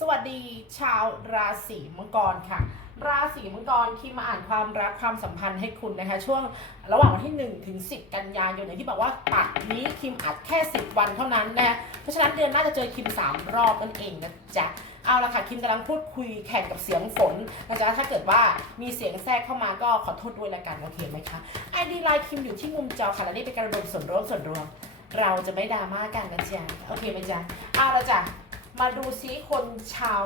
สวัสดีชาวราศีมังกรค่ะ ราศีมังกรที่มาอ่านความรักความสัมพันธ์ให้คุณนะคะ ช่วงระหว่างวันที่1ถึง10 กันยายนอย่างที่บอกว่าตัดนี้คิมอัดแค่ 10 วันเท่านั้นนะเพราะฉะนั้นเดือนหน้าจะเจอคิม 3 รอบนั่นเองนะจ๊ะเอาละค่ะคิมกำลังพูดคุยแข่งกับเสียงฝนนะจ๊ะถ้าเกิดว่ามีเสียงแทรกเข้ามาก็ขอโทษด้วยละกันโอเคไหมคะไอดีไลน์คิมอยู่ที่มุมจอค่ะและนี่เป็นการระดมส่วนรวมส่วนรวม เราจะไม่ดราม่ากันนะจ๊ะโอเคไหมจ๊ะเอาละจ้ะ มาดูซิคนชาว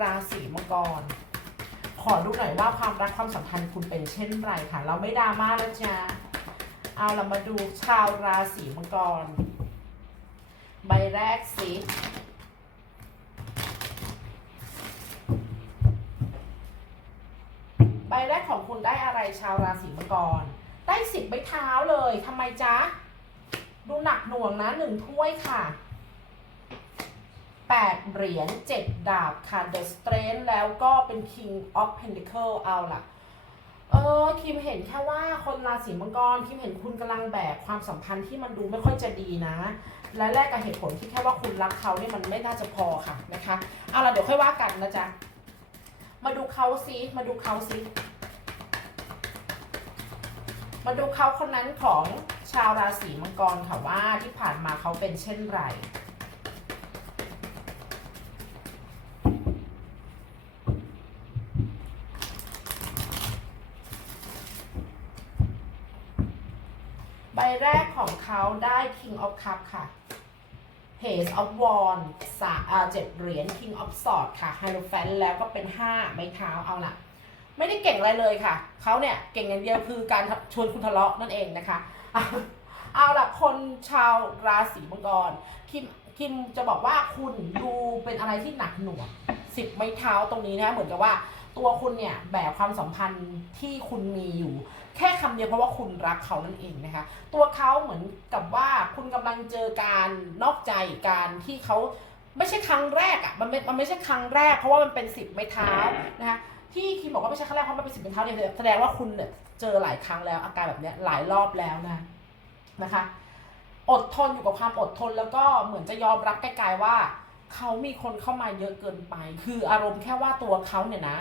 ราศีมังกร ขอดูหน่อยว่าความรักความสัมพันธ์คุณเป็นเช่นไรค่ะ เราไม่ดราม่าแล้วจ้าเอาเรามาดูชาวราศีมังกร ใบแรกสิใบแรกของคุณได้อะไรชาวราศีมังกร ได้สิบใบเท้าเลยทำไมจ๊ะ ดูหนักหน่วงนะหนึ่งถ้วยค่ะ 8 เหรียญ 7 ดาบค่ะ The Strength แล้วก็เป็น King of Pentacle เอาล่ะ เออ คิมเห็นแค่ว่าคนราศีมังกร คิมเห็นคุณกำลังแบกความสัมพันธ์ที่มันดูไม่ค่อยจะดีนะ และแลกกับเหตุผลที่แค่ว่าคุณรักเขาเนี่ยมันไม่น่าจะพอค่ะนะคะ เอาล่ะ เดี๋ยวค่อยว่ากันนะจ๊ะ มาดูเขาซิ มาดูเขาซิ มาดูเขาคนนั้นของชาวราศีมังกรค่ะว่าที่ผ่านมาเขาเป็นเช่นไร ของเขาได้ King of Cup ค่ะ Page of Wand สาอาเจ็ดเหรียญ King of Sword ค่ะ Hierophant แล้วก็เป็น5ไม้เท้าเอาล่ะ ไม่ได้เก่งอะไรเลยค่ะ เขาเนี่ยเก่งอย่างเดียวคือการชวนคุณทะเลาะนั่นเองนะคะ เอาล่ะ คนชาวราศีมังกร คิมคิมจะบอกว่าคุณดูเป็นอะไรที่หนักหน่วงสิบไม้เท้าตรงนี้นะเหมือนกับว่าตัวคุณเนี่ยแบกความสัมพันธ์ที่คุณมีอยู่ แค่คำเดียวเพราะว่าคุณรักเขานั่นเองนะคะ ตัวเขาเหมือนกับว่าคุณกำลังเจอการนอกใจการที่เขาไม่ใช่ครั้งแรกอะ่ะมันไม่มันไม่ใช่ครั้งแรก เพราะว่ามันเป็นสิบไม้เท้านะคะที่คิมบอกว่าไม่ใช่ครั้งแรกเพราะมันเป็นสิบไม้เท้าเนี่ยแสดงว่าคุณเนี่ยเจอหลายครั้งแล้ว อาการแบบเนี้ยหลายรอบแล้วนะนะคะ อดทนอยู่กับความอดทนแล้วก็เหมือนจะยอมรับไกลๆว่าเขามีคนเข้ามาเยอะเกินไป คืออารมณ์แค่ว่าตัวเขาเนี่ยนะ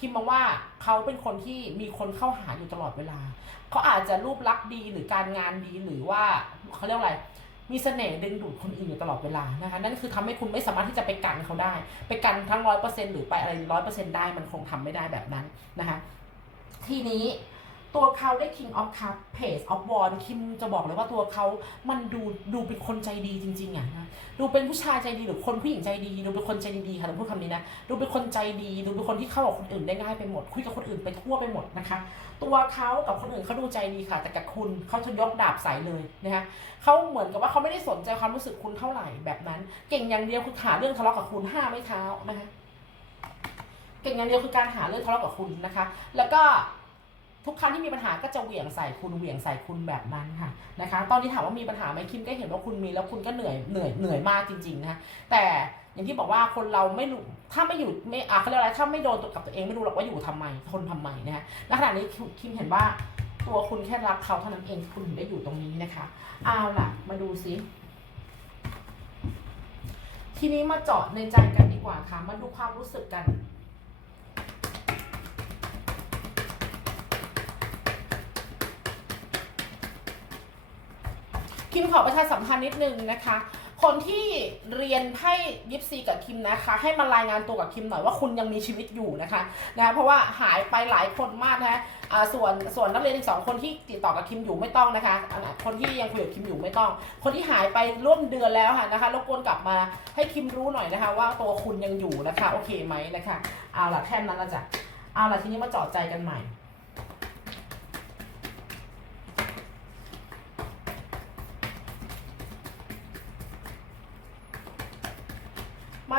คิมมองว่าเขาเป็นคนที่มีคนเข้าหาอยู่ตลอดเวลา เขาอาจจะรูปลักษณ์ดีหรือการงานดีหรือว่าเขาเรียกว่าอะไร มีเสน่ห์ดึงดูดคนอื่นอยู่ตลอดเวลานะคะ นั่นคือทำให้คุณไม่สามารถที่จะไปกันเขาได้ ไปกันทั้งร้อยเปอร์เซ็นหรือไปอะไรร้อยเปอร์เซ็นได้มันคงทำไม่ได้แบบนั้นนะคะ ทีนี้ ตัวเขาได้ King of Cup Page of w a n d คิมจะบอกเลยว่าตัวเขามันดูดูเป็นคนใจดีจริง ๆอะนะดูเป็นผู้ชายใจดีหรือคนผู้หญิงใจดีดูเป็นคนใจดีค่ะต้องพูดคำนี้นะดูเป็นคนใจดีดูเป็นคนที่เข้ากับคนอื่นได้ง่ายไปหมดคุยกับคนอื่นไปทั่วไปหมดนะคะ ตัวเขากับคนอื่นเขาดูใจดีค่ะ แต่กับคุณเขาจะยกดาบใส่เลยนะคะเขาเหมือนกับว่าเขาไม่ได้สนใจความรู้สึกคุณเท่าไหร่แบบนั้น เก่งอย่างเดียวคือหาเรื่องทะเลาะกับคุณห้าไม่เท้านะคะเก่งอย่างเดียวคือการหาเรื่องทะเลาะกับคุณนะคะ แล้วก็ ทุกครั้งที่มีปัญหาก็จะเหวี่ยงใส่คุณเหวี่ยงใส่คุณแบบนั้นค่ะนะคะ ตอนนี้ถามว่ามีปัญหาไหมคิมก็เห็นว่าคุณมีแล้วคุณก็เหนื่อยเหนื่อยเหนื่อยมากจริงๆนะแต่อย่างที่บอกว่าคนเราไม่รู้ถ้าไม่อยู่ไม่อะเขาเรียกอะไรถ้าไม่โดนตัวกับตัวเองไม่รู้หรอกว่าอยู่ทำไมทนทำไมนะคะณขณะนี้คิมเห็นว่าตัวคุณแค่รักเขาเท่านั้นเองคุณถึงได้อยู่ตรงนี้นะคะเอาล่ะ มาดูซิทีนี้มาเจาะในใจกันดีกว่าค่ะมาดูความรู้สึกกัน คิมขอประชาสัมพันธ์นิดนึงนะคะ คนที่เรียนไพ่ยิปซีกับคิมนะคะ ให้มารายงานตัวกับคิมหน่อยว่าคุณยังมีชีวิตอยู่นะคะนะเพราะว่าหายไปหลายคนมากนะคะส่วนส่วนนักเรียนอีกสองคนที่ติดต่อกับคิมอยู่ไม่ต้องนะคะคนที่ยังคุยกับคิมอยู่ไม่ต้อง คนที่หายไปร่วมเดือนแล้วค่ะนะคะรบกวนกลับมาให้คิมรู้หน่อยนะคะ ว่าตัวคุณยังอยู่นะคะ โอเคไหมนะคะเอาละแค่นั้นละจ้ะเอาละทีนี้มาจาะใจกันใหม่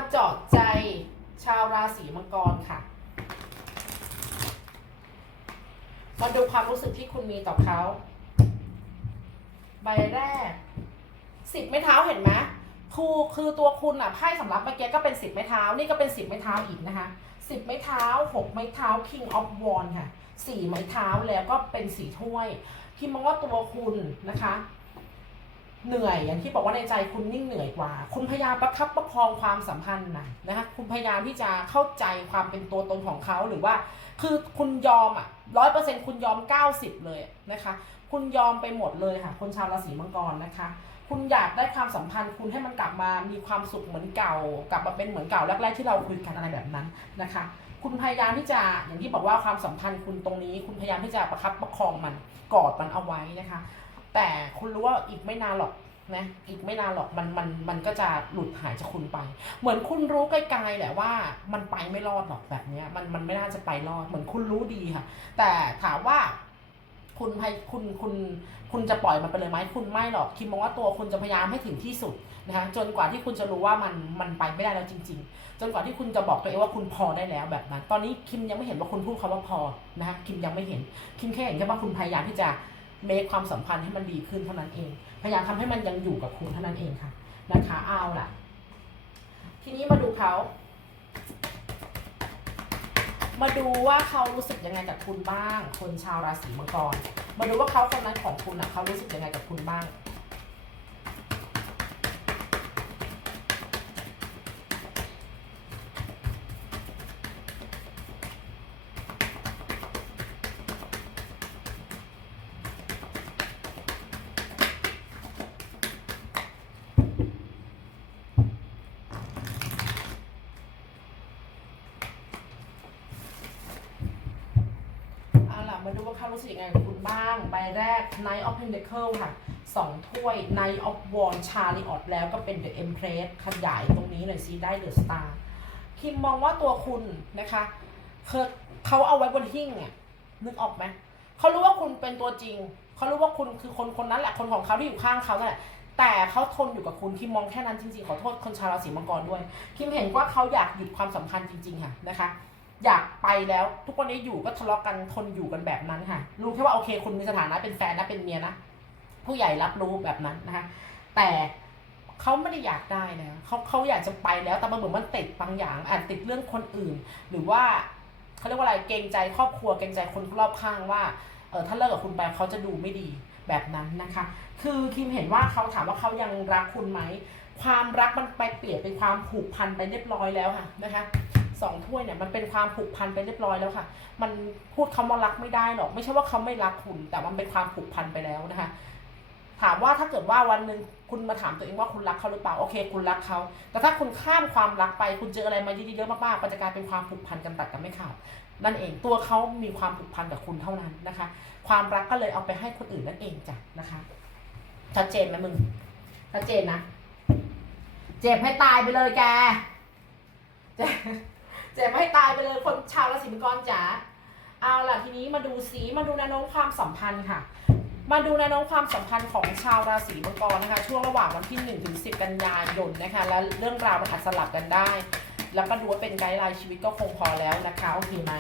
มาเจาะใจชาวราศีมังกรค่ะ มาดูความรู้สึกที่คุณมีต่อเขา ใบแรกสิบไม้เท้าเห็นไหมคือคือตัวคุณอะไพ่สำรับเมื่อกี้ก็เป็นสิบไม้เท้า นี่ก็เป็นสิบไม้เท้าอีกนะคะสิบไม้เท้าหกไม้เท้า King of w a n d ค่ะสี่ไม้เท้าแล้วก็เป็นสีถ้วยคิดมองว่าตัวคุณนะคะ เหนื่อยอย่างที่บอกว่าในใจคุณนิ่งเหนื่อยกว่า คุณพยายามประคับประคองความสัมพันธ์นะนะคะคุณพยายามที่จะเข้าใจความเป็นตัวตนของเขาหรือว่า คือคุณยอมอะร้อยเปอร์เซ็นคุณยอมเก้าสิบเลยนะคะ คุณยอมไปหมดเลยค่ะคนชาวราศีมังกรนะคะ คุณอยากได้ความสัมพันธ์ คุณให้มันกลับมามีความสุขเหมือนเก่า กลับมาเป็นเหมือนเก่าแรกๆที่เราคุยกันอะไรแบบนั้นนะคะ คุณพยายามที่จะอย่างที่บอกว่าความสัมพันธ์คุณตรงนี้ คุณพยายามที่จะประคับประคองมันกอดมันเอาไว้นะคะ แต่คุณรู้ว่าอีกไม่นานหรอกนะอีกไม่นานหรอกมันมันมันก็จะหลุดหายจากคุณไป เหมือนคุณรู้ไกลๆแหละว่ามันไปไม่รอดหรอกแบบเนี้ยมันมันไม่น่าจะไปรอดเหมือนคุณรู้ดีค่ะ แต่ถามว่าคุณพยคุณคุณคุณจะปล่อยมันไปเลยไหมคุณไม่หรอกคิมมองว่าตัวคุณจะพยายามให้ถึงที่สุดนะคะจนกว่าที่คุณจะรู้ว่ามันมันไปไม่ได้แล้วจริง ๆ จนกว่าที่คุณจะบอกตัวเองว่าคุณพอได้แล้วแบบนั้น ตอนนี้คิมยังไม่เห็นว่าคุณพูดคำว่าพอนะคะคิมยังไม่เห็นคิมแค่เห็นแค่ว่าคุณพยายามที่จะ เมคความสัมพันธ์ให้มันดีขึ้นเท่านั้นเอง พยายามทำให้มันยังอยู่กับคุณเท่านั้นเองค่ะนะคะเอาล่ะ ทีนี้มาดูเขามาดูว่าเขารู้สึกยังไงกับคุณบ้าง คนชาวราศีมังกร มาดูว่าเขาคนนั้นของคุณอะเขารู้สึกยังไงกับคุณบ้าง รู้สึกยังไงกับคุณบ้าง ใบแรก Knight of Pentacles ค่ะสองถ้วย Knight of Wands Chariot แล้วก็เป็น The Empress ขยายตรงนี้หน่อยซิได้ The Star คิมมองว่าตัวคุณนะคะคือเขาเอาไว้บนหิ้งเนี่ยนึกออกไหมเขารู้ว่าคุณเป็นตัวจริง เขารู้ว่าคุณคือคนคนนั้นแหละ คนของเขาที่อยู่ข้างเขานั่นแหละ แต่เขาทนอยู่กับคุณคิมมองแค่นั้นจริงๆ ขอโทษคนชาวราศีมังกรด้วย คิมเห็นว่าเขาอยากหยุดความสัมพันธ์จริง ๆ ค่ะนะคะ อยากไปแล้ว ทุกวันนี้อยู่ก็ทะเลาะกันทนอยู่กันแบบนั้นค่ะ รู้แค่ว่าโอเคคุณมีสถานะเป็นแฟนนะเป็นเมียนะผู้ใหญ่รับรู้แบบนั้นนะคะแต่เขาไม่ได้อยากได้แล้วเขาเขาอยากจะไปแล้วแต่มันเหมือนมันติดบางอย่างอาจติดเรื่องคนอื่น หรือว่าเขาเรียกว่าอะไรเกรงใจครอบครัวเกรงใจคนรอบข้างว่าเออถ้าเลิกกับคุณไปเขาจะดูไม่ดีแบบนั้นนะคะ คือคิมเห็นว่าเขาถามว่าเขายังรักคุณไหมความรักมันไปเปลี่ยนเป็นความผูกพันไปเรียบร้อยแล้วค่ะนะคะ สองถ้วยเนี่ยมันเป็นความผูกพันไปเรียบร้อยแล้วค่ะ มันพูดคำว่ารักไม่ได้หรอก ไม่ใช่ว่าเขาไม่รักคุณ แต่มันเป็นความผูกพันไปแล้วนะคะ ถามว่าถ้าเกิดว่าวันหนึ่งคุณมาถามตัวเองว่าคุณรักเขาหรือเปล่าโอเค คุณรักเขา แต่ถ้าคุณข้ามความรักไป คุณเจออะไรมาเยอะๆมากๆมันจะกลายเป็นความผูกพันกันตัดกันไม่ขาดนั่นเองตัวเขามีความผูกพันกับคุณเท่านั้นนะคะ ความรักก็เลยเอาไปให้คนอื่นนั่นเองจ้ะนะคะชัดเจนไหมมึงชัดเจนนะ เจ็บให้ตายไปเลยแก เจ็บ เจ็บให้ตายไปเลยคนชาวราศีมังกรจ๋าเอาล่ะทีนี้มาดูสีมาดูแนวโน้มความสัมพันธ์ค่ะ มาดูแนวโน้มความสัมพันธ์ของชาวราศีมังกรนะคะ ช่วงระหว่างวันที่1ถึง10 กันยายนนะคะ แล้วเรื่องราวมันอาจสลับกันได้ แล้วก็ดูว่าเป็นไกด์ไลน์ชีวิตก็คงพอแล้วนะคะโอเคไหม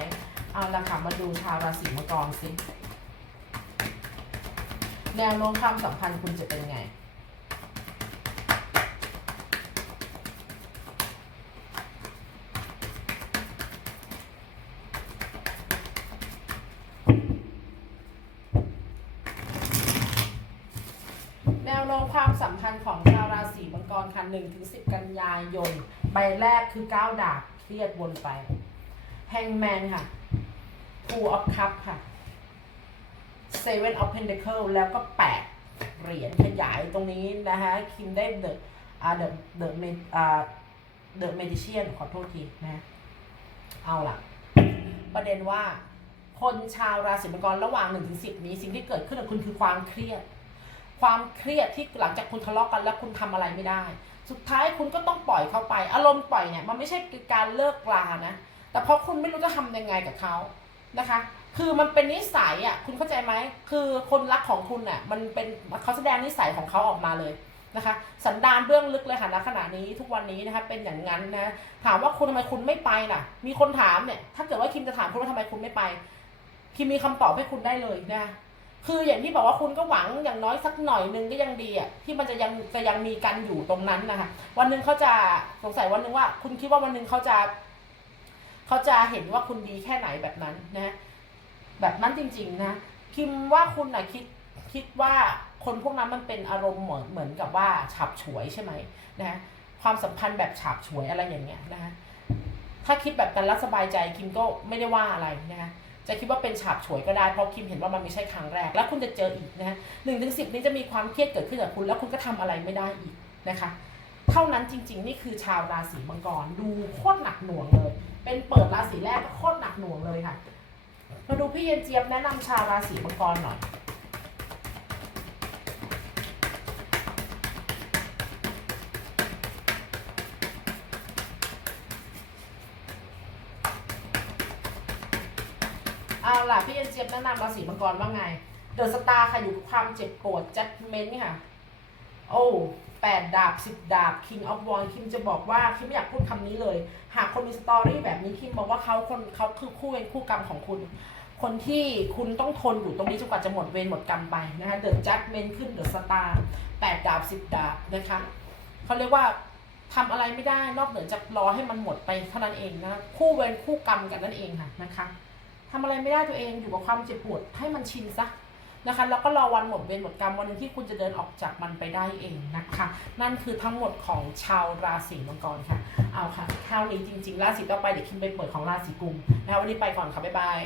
เอาล่ะค่ะมาดูชาวราศีมังกรสิแนวโน้มความสัมพันธ์คุณจะเป็นไง น้มความสัมพันธ์ของชาวราศีมังกรค่ะ1ถึง10กันยายน ใบแรกคือ9ดาบเครียดวนไป แฮงแมนค่ะ Two of Cup ค่ะ Seven of Pentacle แล้วก็8เหรียญขยายตรงนี้นะคะคิมได้ The อ่า The The Med อ่า The Magician ขอโทษทีนะเอาล่ะ ประเด็นว่า คนชาวราศีมังกรระหว่าง1ถึง10นี้สิ่งที่เกิดขึ้นกับคุณคือความเครียด ความเครียดที่หลังจากคุณทะเลาะกันแล้วคุณทำอะไรไม่ได้ สุดท้ายคุณก็ต้องปล่อยเขาไป อารมณ์ปล่อยเนี่ยมันไม่ใช่การเลิกลานะ แต่เพราะคุณไม่รู้จะทำยังไงกับเขานะคะ คือมันเป็นนิสัยอะคุณเข้าใจไหมคือคนรักของคุณอะมันเป็นเขาแสดงนิสัยของเขาออกมาเลยนะคะสันดานเบื้องลึกเลยค่ะณขณะนี้ทุกวันนี้นะคะเป็นอย่างนั้นนะถามว่าคุณทำไมคุณไม่ไปล่ะ มีคนถามเนี่ยถ้าเกิดว่าคิมจะถามคุณว่าทำไมคุณไม่ไป คิมมีคำตอบให้คุณได้เลยนะ คืออย่างที่บอกว่าคุณก็หวังอย่างน้อยสักหน่อยนึงก็ยังดีอะที่มันจะยังจะยังมีกันอยู่ตรงนั้นนะคะวันหนึ่งเขาจะสงสัยวันหนึ่งว่า คุณคิดว่าวันหนึ่งเขาจะเขาจะเห็นว่าคุณดีแค่ไหนแบบนั้นนะแบบนั้นจริง ๆ นะคิมว่าคุณน่ะคิดคิดว่าคนพวกนั้นมันเป็นอารมณ์เหมือนเหมือนกับว่าฉับฉวยใช่ไหมนะความสัมพันธ์แบบฉับฉวยอะไรอย่างเงี้ยนะคะถ้าคิดแบบกันแล้วสบายใจคิมก็ไม่ได้ว่าอะไรนะคะ จะคิดว่าเป็นฉาบฉวยก็ได้เพราะคิมเห็นว่ามันไม่ใช่ครั้งแรก แล้วคุณจะเจออีกนะฮะหนึ่งถึงสิบนี้จะมีความเครียดเกิดขึ้นกับคุณ แล้วคุณก็ทำอะไรไม่ได้อีกนะคะ เท่านั้นจริง ๆ นี่คือชาวราศีมังกรดูโคตรหนักหน่วงเลย เป็นเปิดราศีแรกก็โคตรหนักหน่วงเลยค่ะ มาดูพี่เย็นเจี๊ยบแนะนำชาวราศีมังกรหน่อย ล่ะ พี่เย็นเจี๊ยบแนะนำราศีมังกรว่าไง เดอะสตาร์ค่ะอยู่กับความเจ็บปวดจัดเมนต์ค่ะ โอ้แปดดาบสิบดาบ King of w a n d คิมจะบอกว่าคิมไม่อยากพูดคำนี้เลย หากคนมีสตอรี่แบบนี้คิมบอกว่าเขาคนเขาคือคู่เวรคู่กรรมของคุณ คนที่คุณต้องทนอยู่ตรงนี้จนกว่าจะหมดเวรหมดกรรมไปนะคะเดอะจัดเมนขึ้นเดอะสตาร์แปดดาบสิบดาบนะคะเขาเรียกว่าทำอะไรไม่ได้นอกเหนือจากรอให้มันหมดไปเท่านั้นเองนะคู่เวรคู่กรรมกันนั่นเองค่ะนะคะ ทำอะไรไม่ได้ตัวเองอยู่กับความเจ็บปวดให้มันชินซะนะคะแล้วก็รอวันหมดเวรหมดกรรมวันหนึงที่คุณจะเดินออกจากมันไปได้เองนะคะ นั่นคือทั้งหมดของชาวราศีมังกรค่ะ เอาค่ะคราวนี้จริงๆ ราศีต่อไปเดี๋ยวคิมไปเปิดของราศีกุมนะคะวันนี้ไปก่อนค่ะ บ๊ายบาย